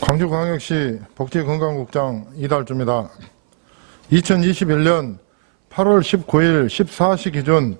광주광역시 복지건강국장 이달주입니다. 2021년 8월 19일 14시 기준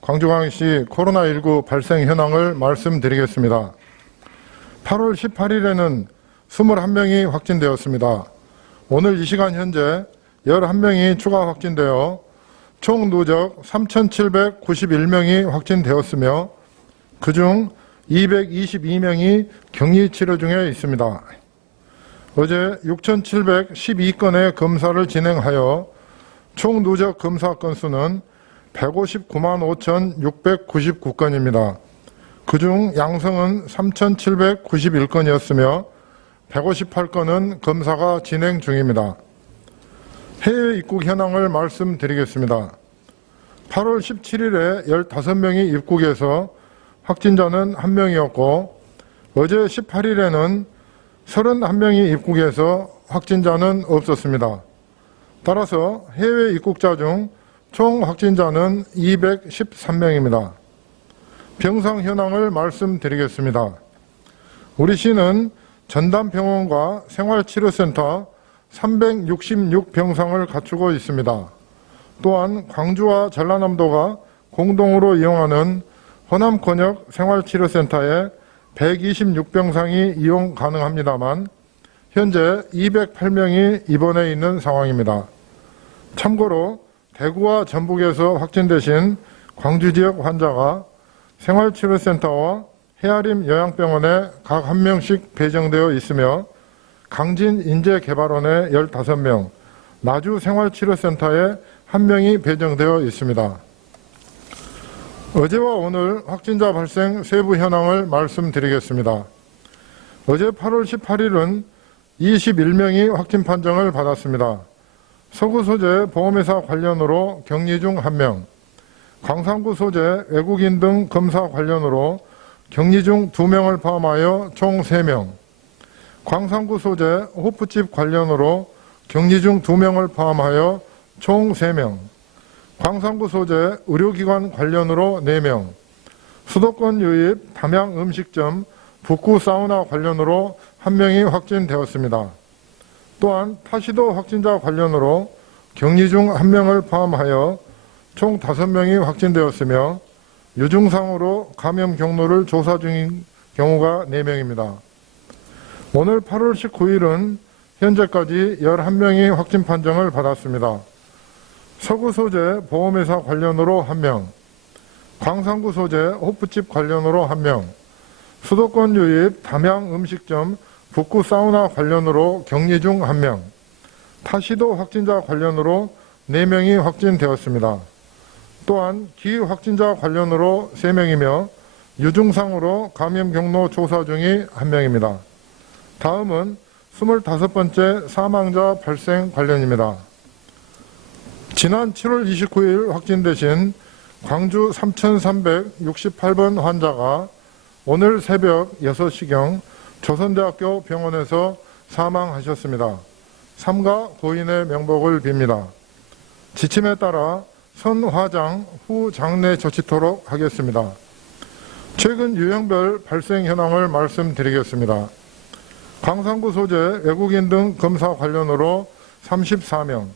광주광역시 코로나19 발생 현황을 말씀드리겠습니다. 8월 18일에는 21명이 확진되었습니다. 오늘 이 시간 현재 11명이 추가 확진되어 총 누적 3,791명이 확진되었으며 그중 222명이 격리치료 중에 있습니다. 어제 6,712건의 검사를 진행하여 총 누적 검사 건수는 159만 5,699건입니다. 그중 양성은 3,791건이었으며 158건은 검사가 진행 중입니다. 해외 입국 현황을 말씀드리겠습니다. 8월 17일에 15명이 입국해서 확진자는 1명이었고 어제 18일에는 31명이 입국해서 확진자는 없었습니다. 따라서 해외 입국자 중 총 확진자는 213명입니다. 병상 현황을 말씀드리겠습니다. 우리 시는 전담병원과 생활치료센터 366병상을 갖추고 있습니다. 또한 광주와 전라남도가 공동으로 이용하는 호남권역 생활치료센터에 126병상이 이용 가능합니다만 현재 208명이 입원해 있는 상황입니다. 참고로 대구와 전북에서 확진되신 광주 지역 환자가 생활치료센터와 헤아림 요양병원에 각 1명씩 배정되어 있으며 강진 인재개발원에 15명, 나주 생활치료센터에 1명이 배정되어 있습니다. 어제와 오늘 확진자 발생 세부 현황을 말씀드리겠습니다. 어제 8월 18일은 21명이 확진 판정을 받았습니다. 서구 소재 보험회사 관련으로 격리 중 1명, 광산구 소재 외국인 등 검사 관련으로 격리 중 2명을 포함하여 총 3명, 광산구 소재 호프집 관련으로 격리 중 2명을 포함하여 총 3명, 광산구 소재 의료기관 관련으로 4명, 수도권 유입 담양 음식점 북구 사우나 관련으로 1명이 확진되었습니다. 또한 타시도 확진자 관련으로 격리 중 1명을 포함하여 총 5명이 확진되었으며 유증상으로 감염 경로를 조사 중인 경우가 4명입니다. 오늘 8월 19일은 현재까지 11명이 확진 판정을 받았습니다. 서구 소재 보험회사 관련으로 1명, 광산구 소재 호프집 관련으로 1명, 수도권 유입 담양 음식점 북구 사우나 관련으로 격리 중 1명, 타시도 확진자 관련으로 4명이 확진되었습니다. 또한 기후 확진자 관련으로 3명이며 유증상으로 감염 경로 조사 중이 1명입니다. 다음은 25번째 사망자 발생 관련입니다. 지난 7월 29일 확진되신 광주 3368번 환자가 오늘 새벽 6시경 조선대학교 병원에서 사망하셨습니다. 삼가 고인의 명복을 빕니다. 지침에 따라 선화장 후 장례 조치토록 하겠습니다. 최근 유형별 발생 현황을 말씀드리겠습니다. 광산구 소재 외국인 등 검사 관련으로 34명,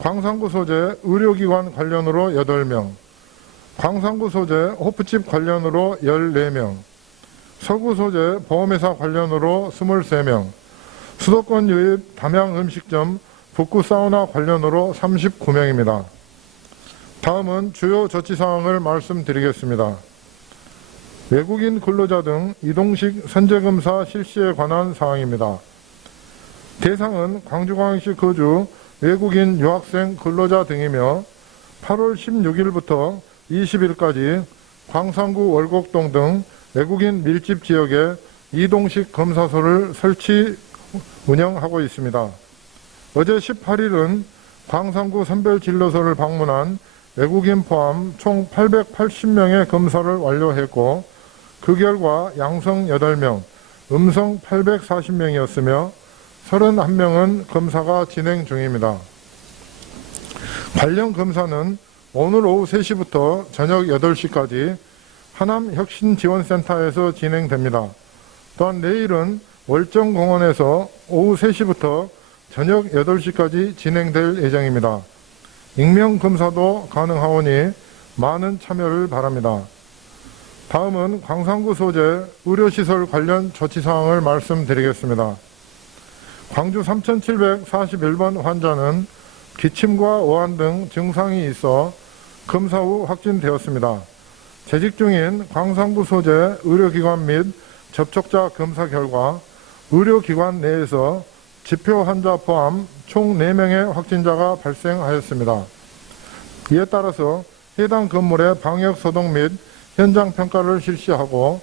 광산구 소재 의료기관 관련으로 8명, 광산구 소재 호프집 관련으로 14명, 서구 소재 보험회사 관련으로 23명, 수도권 유입 담양 음식점 북구 사우나 관련으로 39명입니다. 다음은 주요 조치사항을 말씀드리겠습니다. 외국인 근로자 등 이동식 선제검사 실시에 관한 사항입니다. 대상은 광주광역시 거주 외국인 유학생 근로자 등이며 8월 16일부터 20일까지 광산구 월곡동 등 외국인 밀집 지역에 이동식 검사소를 설치 운영하고 있습니다. 어제 18일은 광산구 선별진료소를 방문한 외국인 포함 총 880명의 검사를 완료했고 그 결과 양성 8명, 음성 840명이었으며 31명은 검사가 진행 중입니다. 관련 검사는 오늘 오후 3시부터 저녁 8시까지 하남혁신지원센터에서 진행됩니다. 또한 내일은 월정공원에서 오후 3시부터 저녁 8시까지 진행될 예정입니다. 익명검사도 가능하오니 많은 참여를 바랍니다. 다음은 광산구 소재 의료시설 관련 조치사항을 말씀드리겠습니다. 광주 3741번 환자는 기침과 오한 등 증상이 있어 검사 후 확진되었습니다. 재직 중인 광산구 소재 의료기관 및 접촉자 검사 결과 의료기관 내에서 지표 환자 포함 총 4명의 확진자가 발생하였습니다. 이에 따라서 해당 건물의 방역 소독 및 현장 평가를 실시하고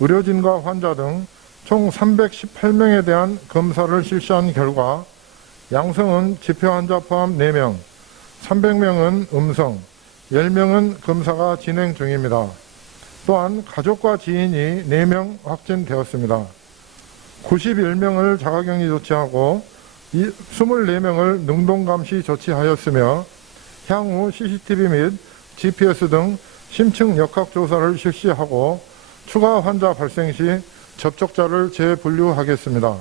의료진과 환자 등 총 318명에 대한 검사를 실시한 결과 양성은 지표 환자 포함 4명, 300명은 음성, 10명은 검사가 진행 중입니다. 또한 가족과 지인이 4명 확진되었습니다. 91명을 자가격리 조치하고 24명을 능동감시 조치하였으며 향후 CCTV 및 GPS 등 심층 역학 조사를 실시하고 추가 환자 발생 시 접촉자를 재분류하겠습니다.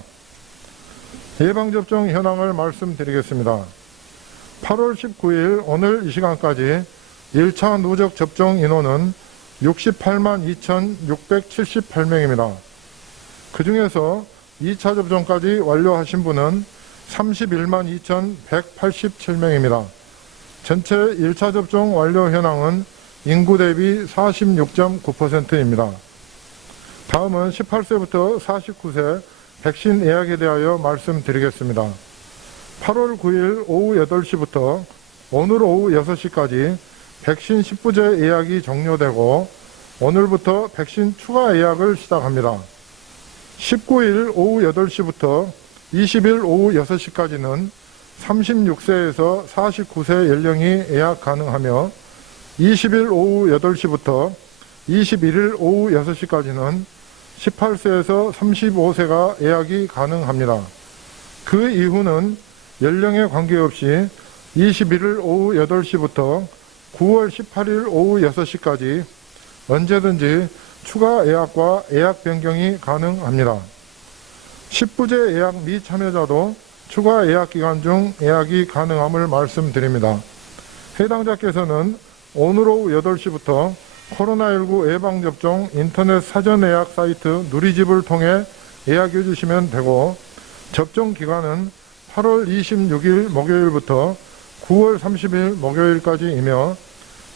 예방접종 현황을 말씀드리겠습니다. 8월 19일 오늘 이 시간까지 1차 누적 접종 인원은 68만 2,678명입니다. 그 중에서 2차 접종까지 완료하신 분은 31만 2,187명입니다. 전체 1차 접종 완료 현황은 인구 대비 46.9%입니다. 다음은 18세부터 49세 백신 예약에 대하여 말씀드리겠습니다. 8월 9일 오후 8시부터 오늘 오후 6시까지 백신 10부제 예약이 종료되고 오늘부터 백신 추가 예약을 시작합니다. 19일 오후 8시부터 20일 오후 6시까지는 36세에서 49세 연령이 예약 가능하며 20일 오후 8시부터 21일 오후 6시까지는 18세에서 35세가 예약이 가능합니다. 그 이후는 연령에 관계없이 21일 오후 8시부터 9월 18일 오후 6시까지 언제든지 추가 예약과 예약 변경이 가능합니다. 10부제 예약 미참여자도 추가 예약 기간 중 예약이 가능함을 말씀드립니다. 해당자께서는 오늘 오후 8시부터 코로나19 예방접종 인터넷 사전 예약 사이트 누리집을 통해 예약해 주시면 되고 접종 기간은 8월 26일 목요일부터 9월 30일 목요일까지이며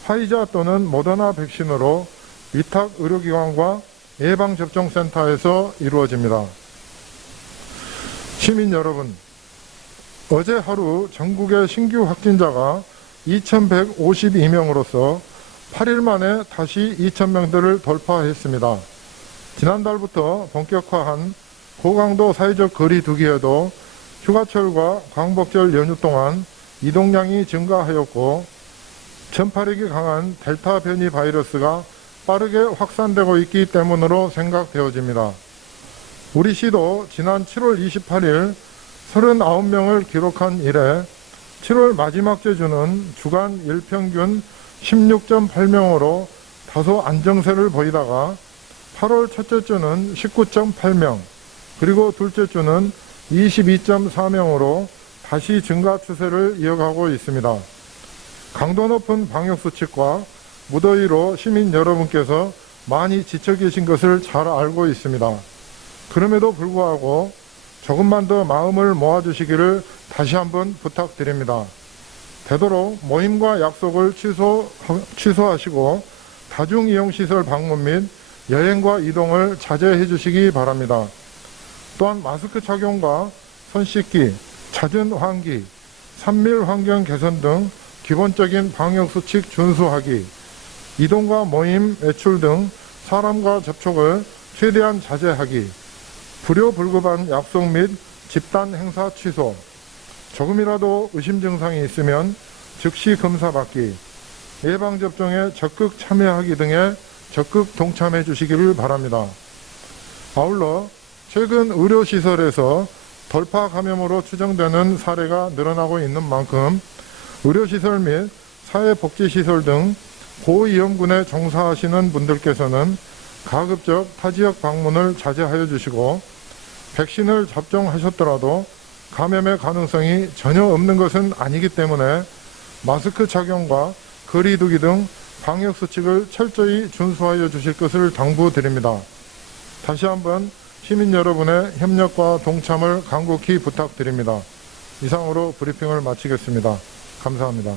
화이자 또는 모더나 백신으로 위탁 의료기관과 예방접종센터에서 이루어집니다. 시민 여러분, 어제 하루 전국의 신규 확진자가 2,152명으로서 8일 만에 다시 2,000명대를 돌파했습니다. 지난달부터 본격화한 고강도 사회적 거리 두기에도 휴가철과 광복절 연휴 동안 이동량이 증가하였고 전파력이 강한 델타 변이 바이러스가 빠르게 확산되고 있기 때문으로 생각되어집니다. 우리 시도 지난 7월 28일 39명을 기록한 이래 7월 마지막 주는 주간 일평균 16.8명으로 다소 안정세를 보이다가 8월 첫째 주는 19.8명, 그리고 둘째 주는 22.4명으로 다시 증가 추세를 이어가고 있습니다. 강도 높은 방역수칙과 무더위로 시민 여러분께서 많이 지쳐 계신 것을 잘 알고 있습니다. 그럼에도 불구하고 조금만 더 마음을 모아주시기를 다시 한번 부탁드립니다. 되도록 모임과 약속을 취소하시고 다중이용시설 방문 및 여행과 이동을 자제해 주시기 바랍니다. 또한 마스크 착용과 손 씻기, 잦은 환기, 산밀 환경 개선 등 기본적인 방역수칙 준수하기, 이동과 모임, 외출 등 사람과 접촉을 최대한 자제하기, 불효불급한 약속 및 집단 행사 취소, 조금이라도 의심 증상이 있으면 즉시 검사받기, 예방접종에 적극 참여하기 등에 적극 동참해 주시기를 바랍니다. 아울러 최근 의료시설에서 돌파 감염으로 추정되는 사례가 늘어나고 있는 만큼 의료시설 및 사회복지시설 등 고위험군에 종사하시는 분들께서는 가급적 타지역 방문을 자제하여 주시고 백신을 접종하셨더라도 감염의 가능성이 전혀 없는 것은 아니기 때문에 마스크 착용과 거리 두기 등 방역수칙을 철저히 준수하여 주실 것을 당부드립니다. 다시 한번 시민 여러분의 협력과 동참을 간곡히 부탁드립니다. 이상으로 브리핑을 마치겠습니다. 감사합니다.